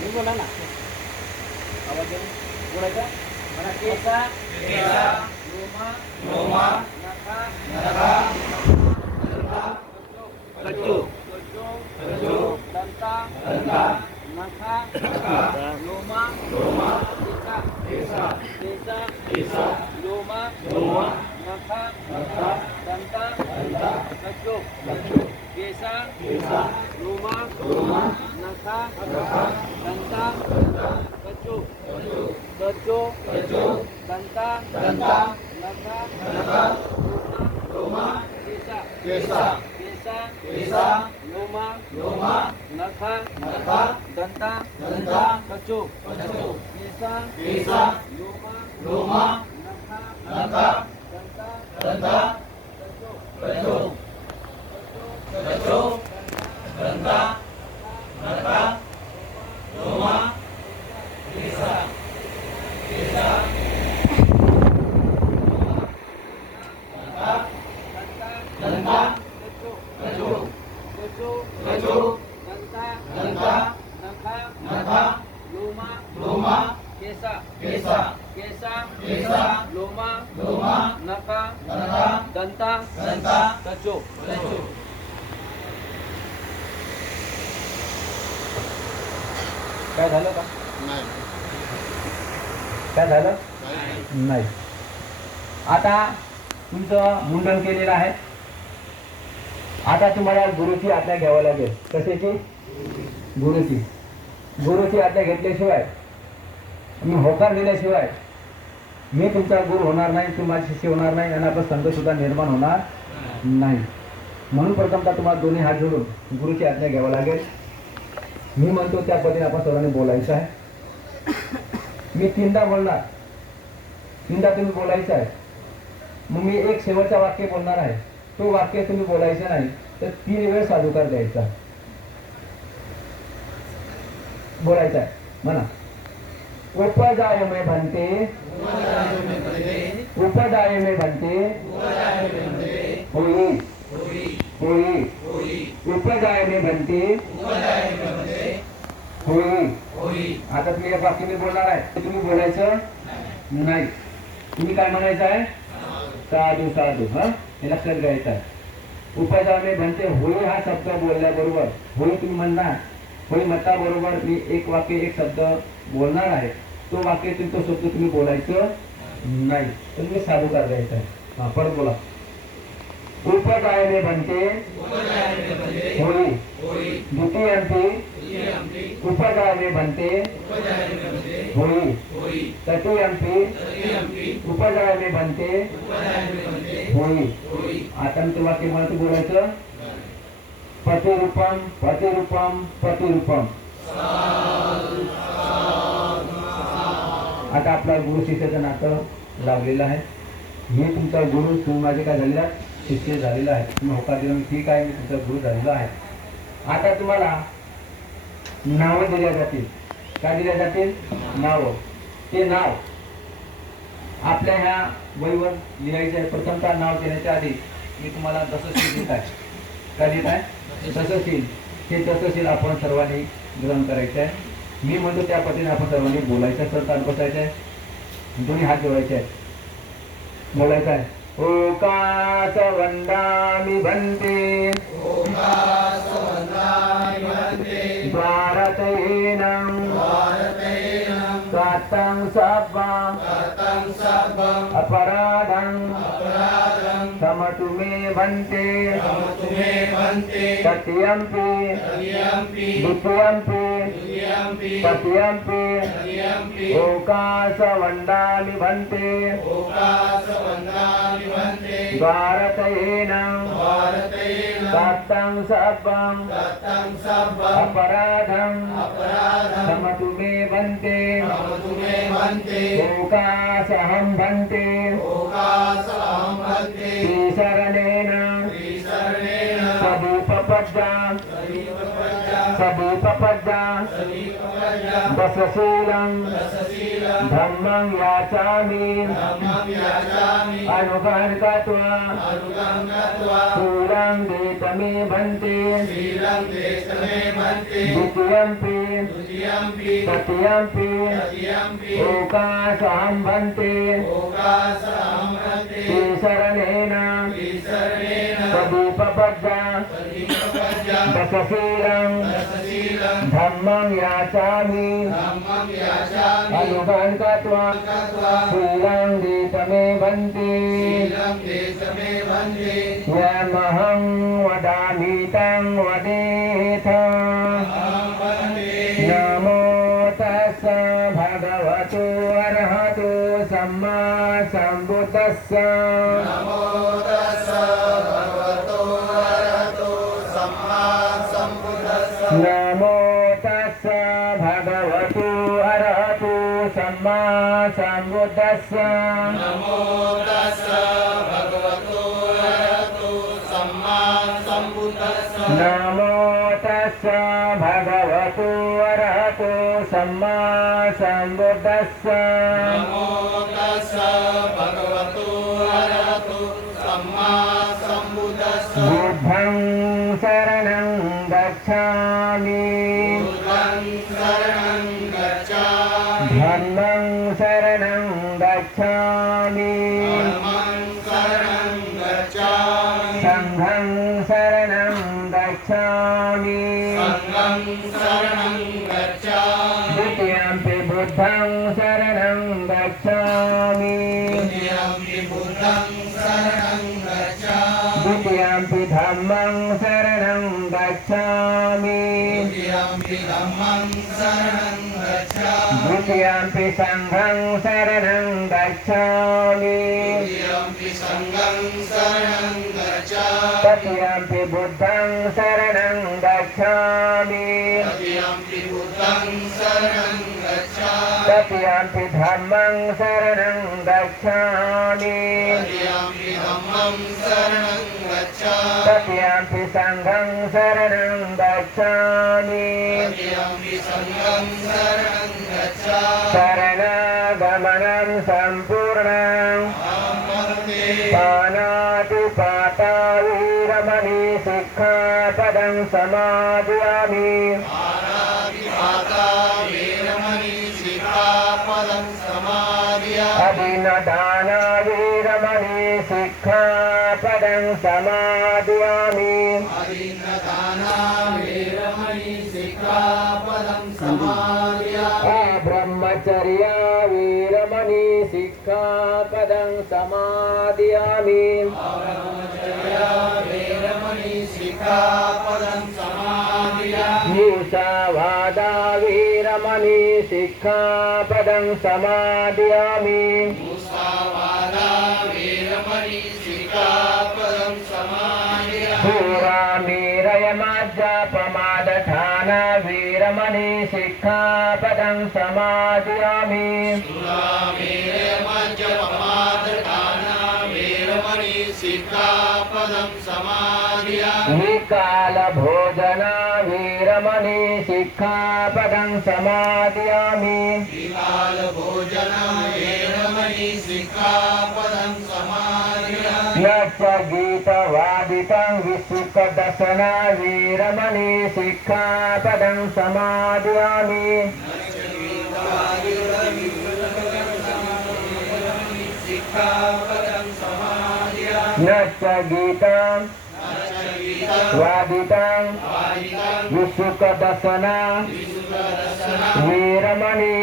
मी बोला ना आवाज बोलायचा म्हणा केसा केसा लोमा लोमा नखा नखा कच्चू कच्चू दंता दंता नखा नखा लोमा लोमा केसा केसा केसा लोमा लोमा नखा नखा दंता दंता कच्चू कच्चू केसा केसा लोमा लोमा नखा नखा दंता दंता कच्चू कच्चू कच्चू दंता दंता नखा नखा लोमा केसा केसा केसा केसा लोमा लोमा नखा नखा दंता दंता कच्चू कच्चू केसा केसा लोमा लोमा नखा नखा दंता दंता कच्चू कच्चू दंता नखा लोमा केसा केसा दंता कच्चू कच्चू कच्चू दंता दंता नखा नखा लोमा लोमा केसा केसा केसा केसा लोमा लोमा नखा नखा दंता दंता कच्चू कच्चू काय झालं का नाही काय झालं नाही आता तुमचं मुंडन केलेलं आहे आता तुम्हाला गुरुची आज्ञा घ्यावी लागेल कशाची गुरुची आज्ञा घेतल्याशिवाय मी होकार दिल्याशिवाय मी तुमचा गुरु होणार नाही तुम्हाला शिष्य होणार नाही आणि आपला संघ सुद्धा निर्माण होणार नाही म्हणून प्रथमतः तुम्हाला दोन्ही हात जोडून गुरुची आज्ञा घ्यावी लागेल मी म्हणतो त्या पद्धतीने आपण सर्वांनी बोलायचं आहे मी तीनदा बोलणार तीनदा तुम्ही बोलायचं आहे मग मी एक शेवटचा वाक्य बोलणार आहे तो वाक्य तुम्ही बोलायचं नाही तर 3 वेळ साधुकार द्यायचा बोलायचा आहे म्हणा उपजाय में बनते उपजाय में बनते होई होई उपजाय में बनते होई आता तुम्ही एक वाक्य मी बोलणार आहे ते तुम्ही बोलायचं नाही तुम्ही काय म्हणायचं आहे साधू साधू हे लक्षात घ्यायचं आहे उपजाय बनते होई हा शब्द बोलल्याबरोबर होई तुम्ही म्हणणार होई म्हणता बरोबर मी एक वाक्य एक शब्द बोलणार आहे तो वाक्य तो शब्द तुम्ही बोलायचं नाही तर तुम्ही साधुकार द्यायचा आहे परत बोला उपजाय में बनते होई द्वितीयंती उपजाय में बनते होई तृतीयंती उपजाय में बनते होई आता मी वाक्य मला तू बोलायचं प्रतिरूपम प्रतिरूपम प्रतिरूपम आता आपला गुरु शिष्याचं नातं लावलेलं आहे हे तुमचा गुरु तुम्ही माझे काय झालेला शिष्य झालेला आहे तुम्ही होकार दिला ठीक आहे मी तुमचा गुरु झालेला आहे आता तुम्हाला नावं दिल्या जातील काय दिल्या जातील नाव ते नाव आपल्या ह्या वहीवर लिहायचं आहे प्रथमतः नाव देण्याच्या आधी मी तुम्हाला दशशील देत आहे काय देत आहे दशशील हे दशशील आपण सर्वांनी ग्रहण करायचं आहे मी म्हणतो त्या पद्धतीने आपण सर्वांनी बोलायचं सर ताण बसायचं आहे दोन्ही हात जोडायचे आहे बोलायचं आहे ओकास वंदामि भन्ते भारतेनं कथं सब्बं अपराधं समतु मे भन्ते तत्यंपि द्वितीयंपि तत्यंपि ओकास वंदामि भन्ते भारतेनं कथं सब्बं अपराधं समतु मे भन्ते ओकासहं भन्ते त्रिशरणेन सदुपपद्या दशशीलं धम्मं याचामि अनुगान् गत्वा शीलं देतमे भन्ते द्वितीयंपि तृतीयंपि ओकाशहं भन्ते शरणेन प्रदीपबद्धा दशशीलं धम्मं याचामि अनुगान् गत्वा शीलं देतमे भन्ते यमहं वदामि तं वदेथ नमो तस्स भगवतो अरहतो सम्मा सम्बुद्धस्स नमो तस्स भगवतो अरहतो सम्मा सम्बुद्धस्स नमो तस्स भगवतो अरहतो सम्मा सम्बुद्धस्स बुद्धं शरणं गच्छामि धम्मं शरणं गच्छामि संघं शरणं गच्छामि द्वितीयंपि बुद्धं शरणं गच्छामि द्वितीयंपि धम्मं शरणं गच्छामि द्वितीयंपि संघं शरणं गच्छामि तृतीयंपि बुद्धं शरणं गच्छामि तृतीयंपि धम्मं शरणं गच्छामि तृतीयंपि संघं शरणं गच्छामि शरणागमनं सम्पूर्णं पानातिपाता वीरमणि सिक्खापदं समादयामि अभिनदाना वीरमणि सिक्खापदं समादयामि ब्रह्मचर्य वीरमणि सिक्खापदं समादयामि मूषावादा वीरमणि सिक्खापदं समादयामि सूरामेरयमाज्जापमादठाना वीरमणि सिक्खापदं समादयामि विकालभोजना वीरमणि सिक्खापदं समादयामि नच गीतवादितं विसुखदशना वीरमणि सिक्खापदं समादयामि नच गीतं वादितं विसुखदशना वीरमणि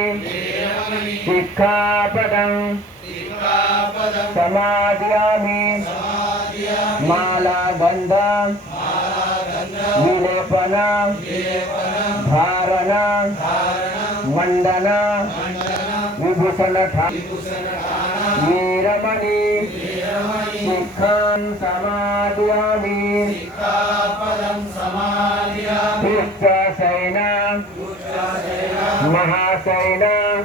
सिक्खापदं समादयामि मालाबन्धं विलेपनं धारणं मण्डनं विभूषणं वीरमणि सिक्खं समादयामि उच्चशयनं महाशयनं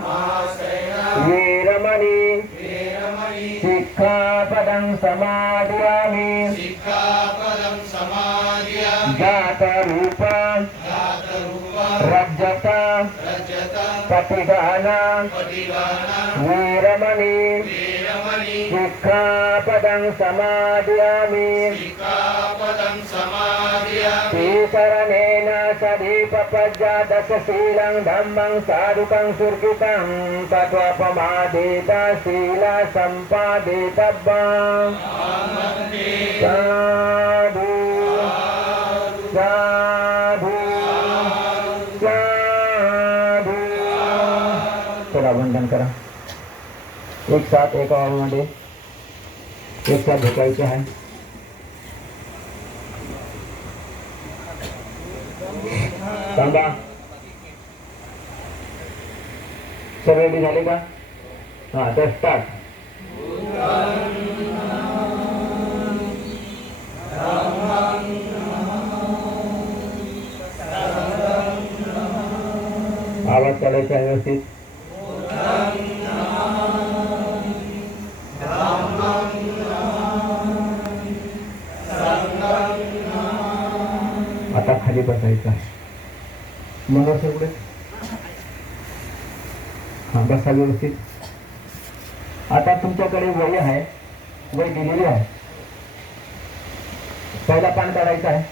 वीरमणि सिक्खापदं समादयामि जातरूपं रजत पतिगाना वीरमणि शिक्षापदं समादयामि श्रीशरणेन सदीपपज्जातशीलं धम्मं साधुकं सुर्गितं तत्त्वपमादिता शील सम्पादितव्यं साधु साधु साधु. चला वंदन करा. एक साथ एका मध्ये एक साथ झोपायचे आहे. सांगा सर्व रेडी झाले का? हा तर स्टार्ट. आवाज चालायचा आहे व्यवस्थित. आता खाली बसायचं आहे. मनोहर सर पुढे. हा बसा व्यवस्थित. आता तुमच्याकडे वही आहे, वही दिलेली आहे. पहिला पान काढायचं आहे.